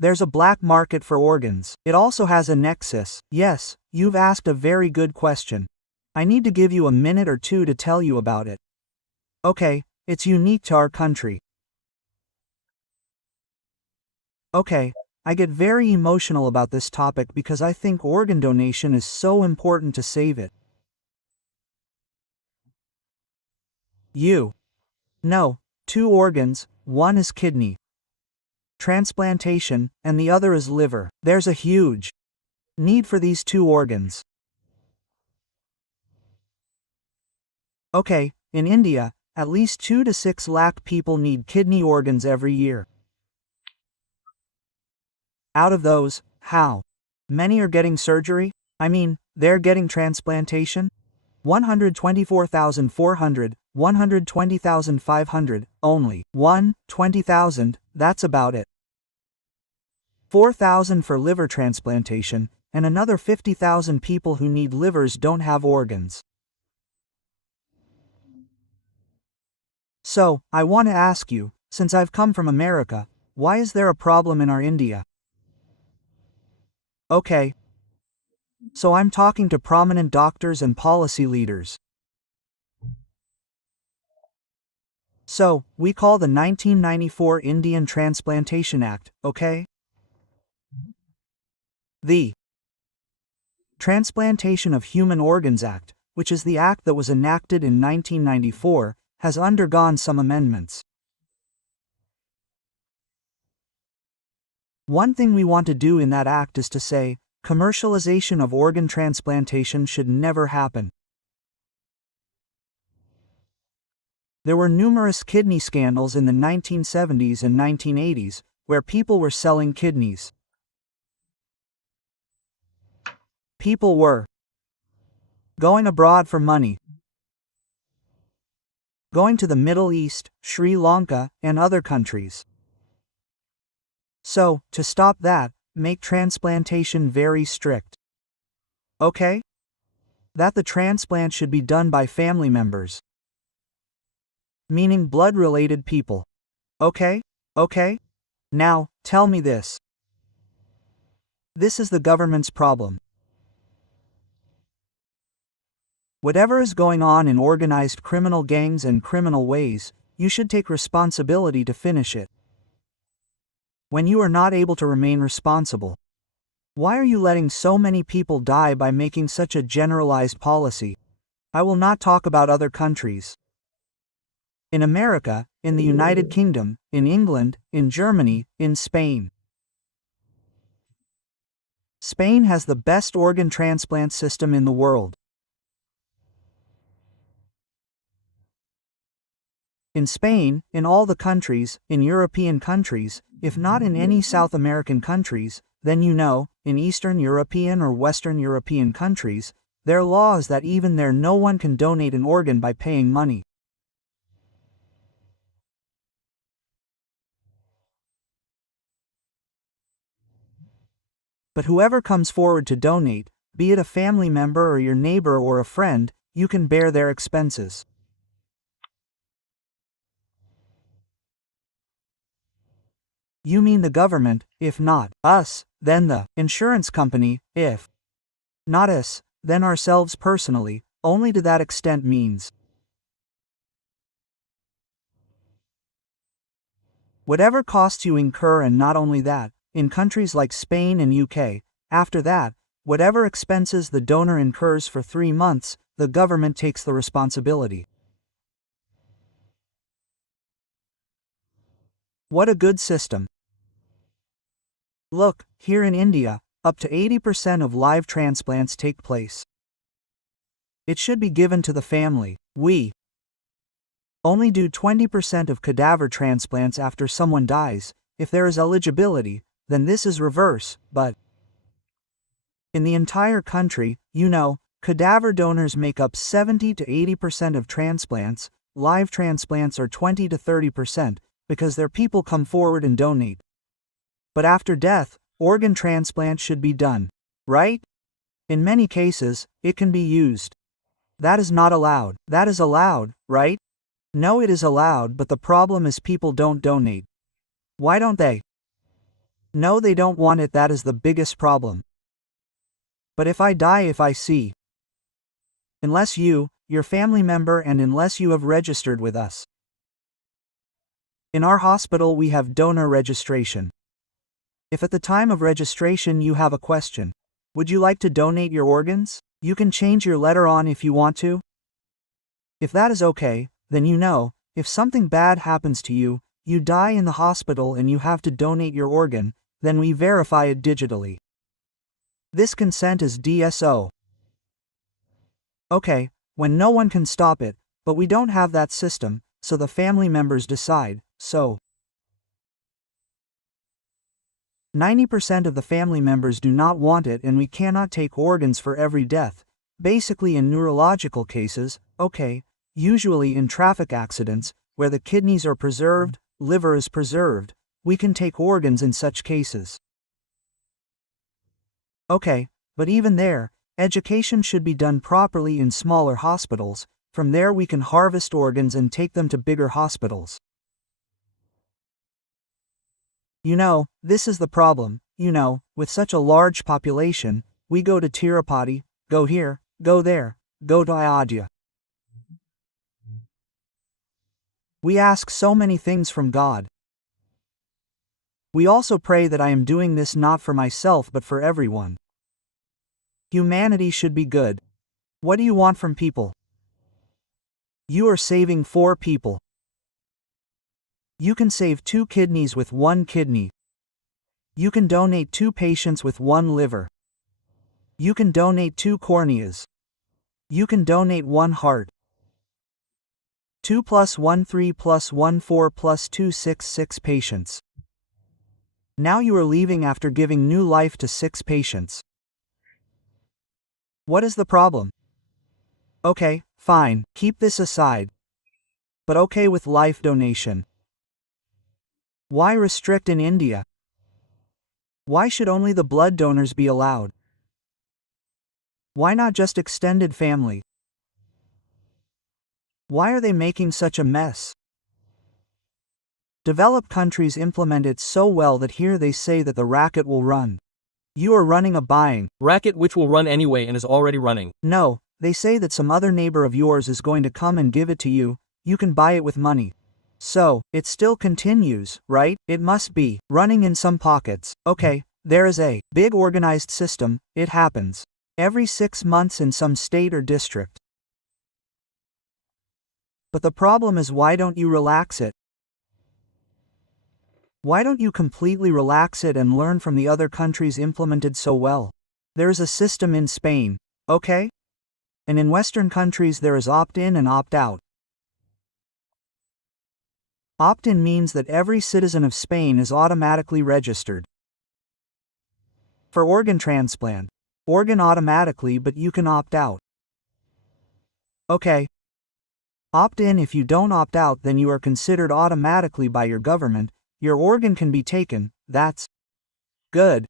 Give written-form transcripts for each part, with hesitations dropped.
There's a black market for organs. It also has a nexus. Yes, you've asked a very good question. I need to give you a minute or two to tell you about it. Okay, it's unique to our country. Okay, I get very emotional about this topic because I think organ donation is so important to save it. You. No, 2 organs, one is kidney transplantation, and the other is liver. There's a huge need for these 2 organs. Okay, in India, at least 2 to 6 lakh people need kidney organs every year. Out of those, how many are getting surgery? I mean, they're getting transplantation? 124,400, 120,500, only. 20,000, that's about it. 4,000 for liver transplantation, and another 50,000 people who need livers don't have organs. So, I want to ask you, since I've come from America, why is there a problem in our India? Okay. So I'm talking to prominent doctors and policy leaders. So, we call the 1994 Indian Transplantation Act, okay? The Transplantation of Human Organs Act, which is the act that was enacted in 1994, has undergone some amendments. One thing we want to do in that act is to say, commercialization of organ transplantation should never happen. There were numerous kidney scandals in the 1970s and 1980s, where people were selling kidneys. People were going abroad for money, going to the Middle East, Sri Lanka, and other countries. So, to stop that, make transplantation very strict. Okay? That the transplant should be done by family members. Meaning blood-related people. Okay? Okay? Now, tell me this. This is the government's problem. Whatever is going on in organized criminal gangs and criminal ways, you should take responsibility to finish it. When you are not able to remain responsible, why are you letting so many people die by making such a generalized policy? I will not talk about other countries. In America, in the United Kingdom, in England, in Germany, in Spain. Spain has the best organ transplant system in the world. In Spain, in all the countries, in European countries, if not in any South American countries, then you know, in Eastern European or Western European countries, there are laws that even there no one can donate an organ by paying money. But whoever comes forward to donate, be it a family member or your neighbor or a friend, you can bear their expenses. You mean the government, if not us, then the insurance company, if not us, then ourselves personally, only to that extent means. Whatever costs you incur, and not only that, in countries like Spain and UK, after that, whatever expenses the donor incurs for 3 months, the government takes the responsibility. What a good system. Look, here in India, up to 80% of live transplants take place. It should be given to the family. We only do 20% of cadaver transplants after someone dies. If there is eligibility, then this is reverse, but in the entire country, you know, cadaver donors make up 70 to 80% of transplants, live transplants are 20 to 30%, because their people come forward and donate. But after death, organ transplant should be done, right? In many cases, it can be used. That is not allowed. That is allowed, right? No, it is allowed, but the problem is people don't donate. Why don't they? No, they don't want it, that is the biggest problem. But if I die, if I see. Unless you, your family member, and unless you have registered with us. In our hospital we have donor registration. If at the time of registration you have a question, would you like to donate your organs? You can change your letter on if you want to. If that is okay, then you know, if something bad happens to you, you die in the hospital and you have to donate your organ, then we verify it digitally. This consent is DSO. Okay, when no one can stop it, but we don't have that system, so the family members decide, so 90% of the family members do not want it and we cannot take organs for every death. Basically in neurological cases, okay, usually in traffic accidents, where the kidneys are preserved, liver is preserved, we can take organs in such cases. Okay, but even there, education should be done properly in smaller hospitals. From there we can harvest organs and take them to bigger hospitals. You know, this is the problem, with such a large population, we go to Tirupati, go here, go there, go to Ayodhya. We ask so many things from God. We also pray that I am doing this not for myself but for everyone. Humanity should be good. What do you want from people? You are saving 4 people. You can save 2 kidneys with 1 kidney. You can donate 2 patients with 1 liver. You can donate 2 corneas. You can donate 1 heart. 2 plus 1 3 plus 1 4 plus 2 6 patients. Now you are leaving after giving new life to 6 patients. What is the problem? Okay, fine, keep this aside. But okay with life donation. Why restrict in India? Why should only the blood donors be allowed? Why not just extended family? Why are they making such a mess? Developed countries implement it so well that here they say that the racket will run. You are running a buying racket which will run anyway and is already running. No, they say that some other neighbor of yours is going to come and give it to you, you can buy it with money. So, it still continues, right? It must be running in some pockets. Okay, there is a big organized system, it happens every 6 months in some state or district. But the problem is, why don't you relax it? Why don't you completely relax it and learn from the other countries implemented so well? There is a system in Spain, okay? And in Western countries there is opt-in and opt-out. Opt-in means that every citizen of Spain is automatically registered for organ transplant. Organ automatically, but you can opt out. Okay. Opt in. If you don't opt out, then you are considered automatically by your government, your organ can be taken, that's good.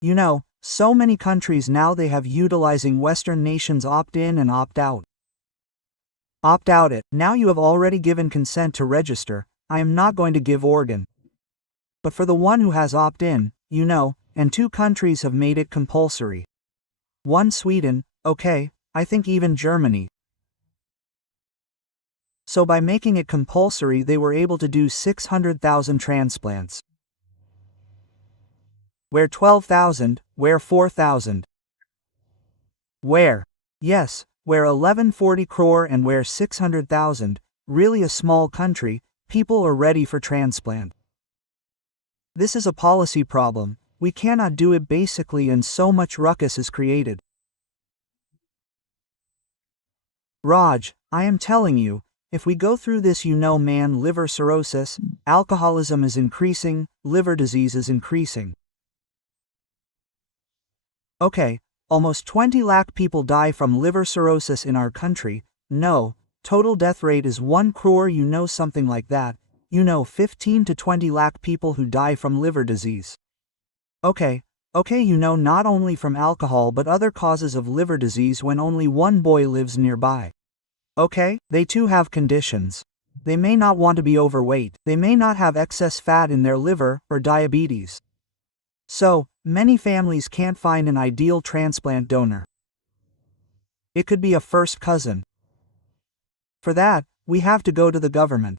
You know, so many countries now they have utilizing Western nations opt in and opt out. Opt out it, now you have already given consent to register, I am not going to give organ. But for the one who has opt in, and 2 countries have made it compulsory. 1 Sweden, okay, I think even Germany. So by making it compulsory they were able to do 600,000 transplants. Where 12,000, where 4,000. Where? Yes, where 1140 crore and where 600,000, really a small country, people are ready for transplant. This is a policy problem, we cannot do it basically and so much ruckus is created. Raj, I am telling you, if we go through this man, liver cirrhosis, alcoholism is increasing, liver disease is increasing. Okay, almost 20 lakh people die from liver cirrhosis in our country, total death rate is 1 crore, something like that, 15 to 20 lakh people who die from liver disease. Okay, not only from alcohol but other causes of liver disease when only one boy lives nearby. Okay, they too have conditions. They may not want to be overweight. They may not have excess fat in their liver or diabetes. So, many families can't find an ideal transplant donor. It could be a first cousin. For that, we have to go to the government.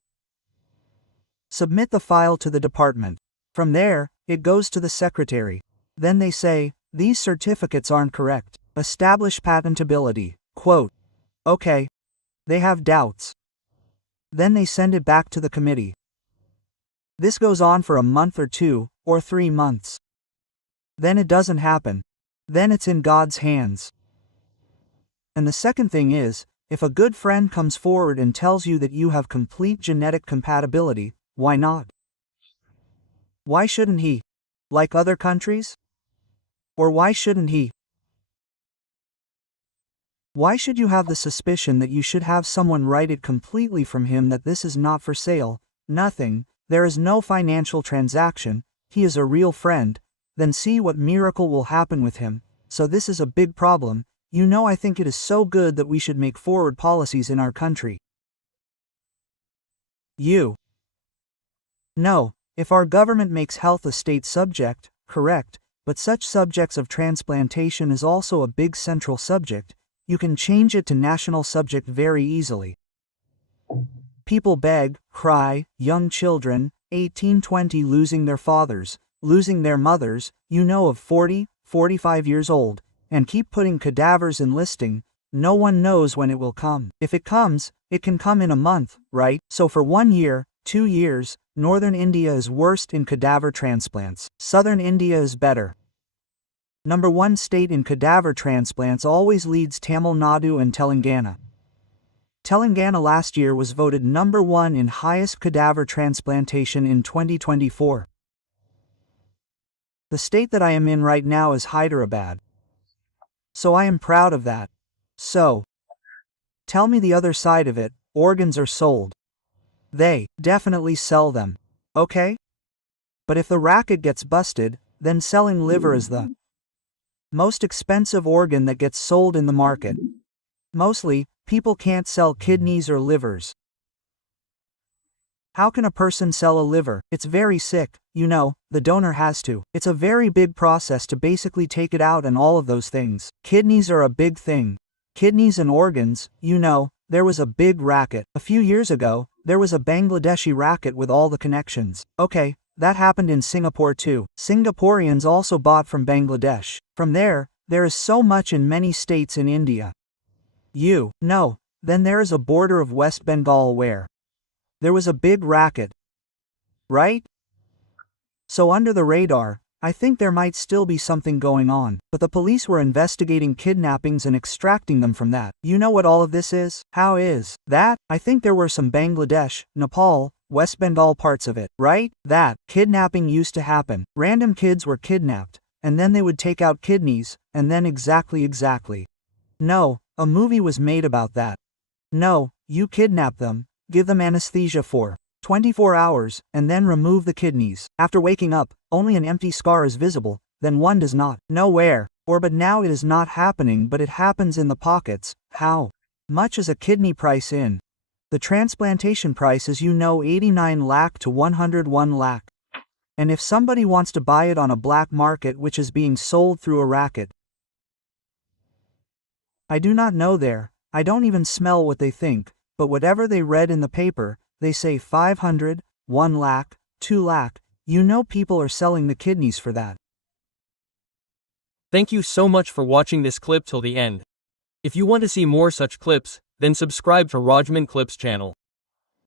Submit the file to the department. From there, it goes to the secretary. Then they say, these certificates aren't correct. Establish patentability. Quote. Okay. They have doubts. Then they send it back to the committee. This goes on for a month or 2, or 3 months. Then it doesn't happen. Then it's in God's hands. And the second thing is, if a good friend comes forward and tells you that you have complete genetic compatibility, why not? Why shouldn't he? Like other countries? Or why shouldn't he? Why should you have the suspicion that you should have someone write it completely from him that this is not for sale, nothing, there is no financial transaction, he is a real friend, then see what miracle will happen with him, so this is a big problem, I think it is so good that we should make forward policies in our country. No, if our government makes health a state subject, correct, but such subjects of transplantation is also a big central subject, you can change it to national subject very easily. People beg, cry, young children, 18-20 losing their fathers, losing their mothers, of 40, 45 years old, and keep putting cadavers in listing, no one knows when it will come. If it comes, it can come in a month, right? So for 1 year, 2 years, northern India is worst in cadaver transplants. Southern India is better. Number 1 state in cadaver transplants always leads Tamil Nadu and Telangana. Telangana last year was voted number 1 in highest cadaver transplantation in 2024. The state that I am in right now is Hyderabad. So I am proud of that. So, tell me the other side of it, organs are sold. They definitely sell them. Okay? But if the racket gets busted, then selling liver is the most expensive organ that gets sold in the market. Mostly, people can't sell kidneys or livers. How can a person sell a liver? It's very sick, the donor has to. It's a very big process to basically take it out and all of those things. Kidneys are a big thing. Kidneys and organs, there was a big racket. A few years ago, there was a Bangladeshi racket with all the connections. Okay, that happened in Singapore too. Singaporeans also bought from Bangladesh. From there is so much in many states in India. Then there is a border of West Bengal where there was a big racket. Right? So under the radar, I think there might still be something going on, but the police were investigating kidnappings and extracting them from that. You know what all of this is? How is that? I think there were some Bangladesh, Nepal, West Bengal parts of it, right? That kidnapping used to happen. Random kids were kidnapped, and then they would take out kidneys, and then exactly. No, a movie was made about that. No, you kidnap them, give them anesthesia for 24 hours, and then remove the kidneys. After waking up, only an empty scar is visible, then one does not know where, but now it is not happening, but it happens in the pockets. How much is a kidney price in? The transplantation price is 89 lakh to 101 lakh. And if somebody wants to buy it on a black market which is being sold through a racket, I do not know there, I don't even smell what they think, but whatever they read in the paper, they say 500, 1 lakh, 2 lakh, people are selling the kidneys for that. Thank you so much for watching this clip till the end. If you want to see more such clips, then subscribe to Rajman Clips channel.